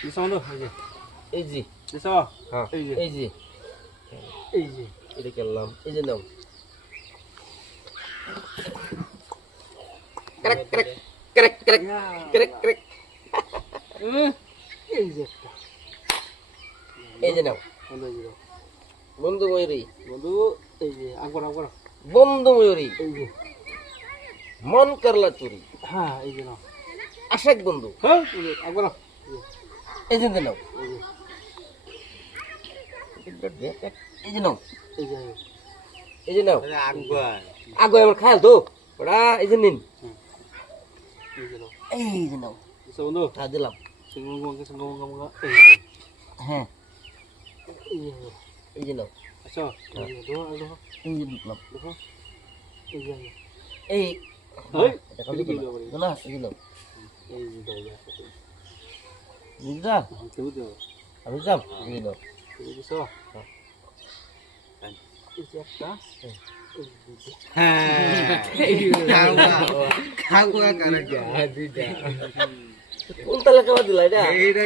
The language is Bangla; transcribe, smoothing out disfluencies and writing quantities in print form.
দিছো বন্ধু এই যে দিছো হ্যাঁ এই যে এই যে এই যে এটা করলাম এই যে নাও crack crack crack crack crack crack এই যে একটা এই যে নাও বন্ধু এই যে বন্ধু ময়ূরী বন্ধু এই যে আকবর আকবর বন্ধু ময়ূরী এই যে মন করলা চুরি হ্যাঁ এই যে নাও আশেক বন্ধু হ্যাঁ আকবর এই যে নাও এই যে নাও এই যে এই যে নাও আকবর আগে আমার খায়াল তো ওরা এই যে নিন এই যে নাও এই যে নাও দিছো বন্ধু তা দিলাম সঙ্গমঙ্গা এই যে হ্যাঁ এই যে এই যে নাও আচ্ছা এই যে দো দো এই যে দিলাম দেখো এই যে এই ওই এটা কত দিলাম না এই যে নাও এই যে দাও বুঝলা তুমি দাও আমি যাব এই যে নাও তুমি দিছো হ্যাঁ। এই যে একটা কোন তালা খাবার দিলা এটা